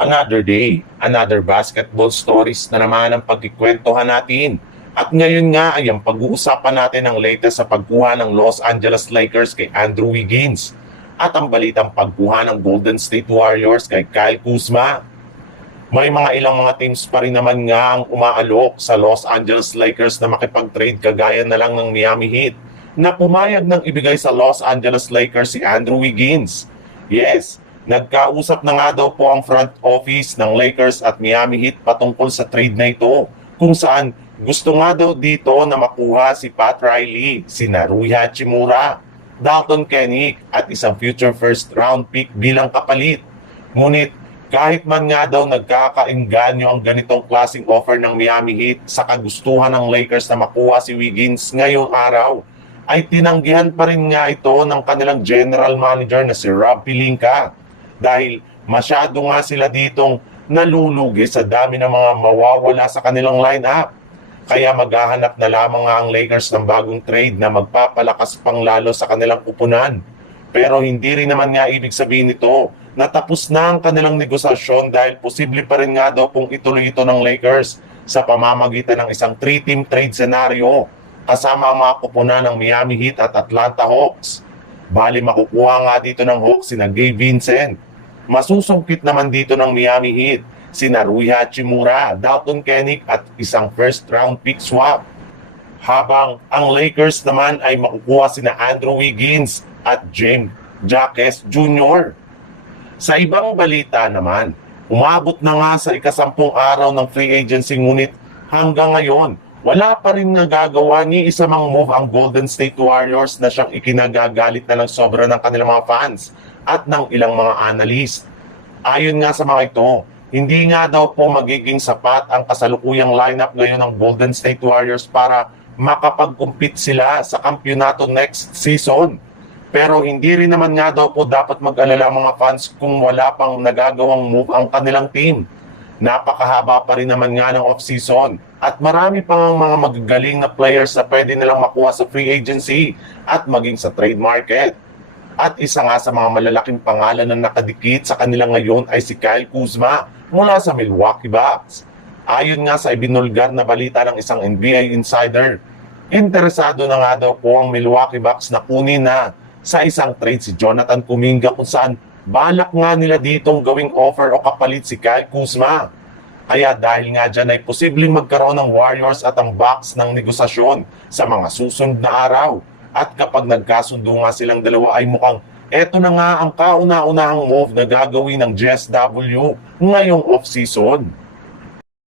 Another day, another basketball stories na naman ang pagkikwentuhan natin. At ngayon nga ay ang pag-uusapan natin ang latest sa pagkuha ng Los Angeles Lakers kay Andrew Wiggins at ang balitang pagkuha ng Golden State Warriors kay Kyle Kuzma. May mga ilang mga teams pa rin naman nga ang umaalok sa Los Angeles Lakers na makipag-trade kagaya na lang ng Miami Heat na pumayag ng ibigay sa Los Angeles Lakers si Andrew Wiggins. Yes, nagkausap na nga daw po ang front office ng Lakers at Miami Heat patungkol sa trade na ito, kung saan gusto nga daw dito na makuha si Pat Riley, si Rui Hachimura, Dalton Kenny at isang future first round pick bilang kapalit. Ngunit kahit man nga daw nagkakaengganyo ang ganitong klaseng offer ng Miami Heat sa kagustuhan ng Lakers na makuha si Wiggins ngayong araw, ay tinanggihan pa rin nga ito ng kanilang general manager na si Rob Pelinka dahil masyado nga sila ditong nalulugi sa dami ng mga mawawala sa kanilang lineup. Kaya maghahanap na lamang nga ang Lakers ng bagong trade na magpapalakas pang lalo sa kanilang kupunan. Pero hindi rin naman nga ibig sabihin nito na tapos na ang kanilang negosasyon dahil posible pa rin nga daw pong ituloy ito ng Lakers sa pamamagitan ng isang 3-team trade scenario kasama ang mga kupunan ng Miami Heat at Atlanta Hawks. Bali makukuha nga dito ng Hawks sina Gabe Vincent. Masusungkit naman dito ng Miami Heat sina Rui Hachimura, Dalton Kenny at isang first round pick swap. Habang ang Lakers naman ay makukuha sina Andrew Wiggins at James Jaquez Jr. Sa ibang balita naman, umabot na nga sa ika-10 araw ng free agency ngunit hanggang ngayon, wala pa rin nagagawa ni isa mang move ang Golden State Warriors na siyang ikinagagalit na ng sobra ng kanilang mga fans at ng ilang mga analyst. Ayon nga sa mga ito, hindi nga daw po magiging sapat ang kasalukuyang lineup ngayon ng Golden State Warriors para makapag-compete sila sa kampyonato next season. Pero hindi rin naman nga daw po dapat mag-alala ang mga fans kung wala pang nagagawang move ang kanilang team. Napakahaba pa rin naman nga ng off-season at marami pang mga magagaling na players na pwede nilang makuha sa free agency at maging sa trade market. At isa nga sa mga malalaking pangalan na nakadikit sa kanila ngayon ay si Kyle Kuzma mula sa Milwaukee Bucks. Ayon nga sa ibinulgar na balita ng isang NBA insider, interesado na nga daw po ang Milwaukee Bucks na kunin na sa isang trade si Jonathan Kuminga kung saan balak nga nila ditong gawing offer o kapalit si Kyle Kuzma. Kaya dahil nga dyan ay posibleng magkaroon ng Warriors at ang Bucks ng negosasyon sa mga susunod na araw. At kapag nagkasundo nga silang dalawa ay mukhang eto na nga ang kauna-unahang move na gagawin ng GSW ngayong off-season.